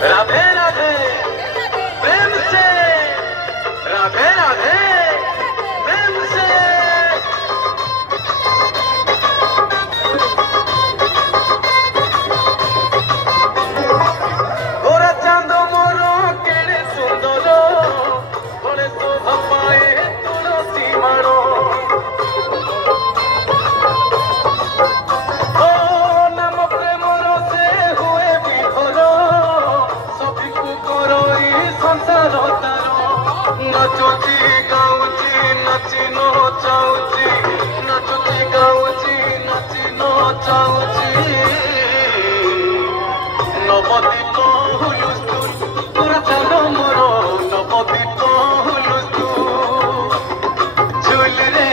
राधे राधे प्रेम से, राधे राधे प्रेम से। गोरा चांद मोर केड़े सुंदर थोड़े शोभा पाए तुलसी मारो। नाचुची गाउची नाची नो चाउची, नाचुची गाउची नाची नो चाउची। नवदीप हुलुस्तुल तोरा चालो मोर नवदीप हुलुस्तुल। झुल रे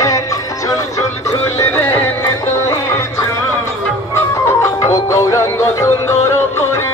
झुल झुल झुल रे निताई झुल, मो गौरांग सुंदर परि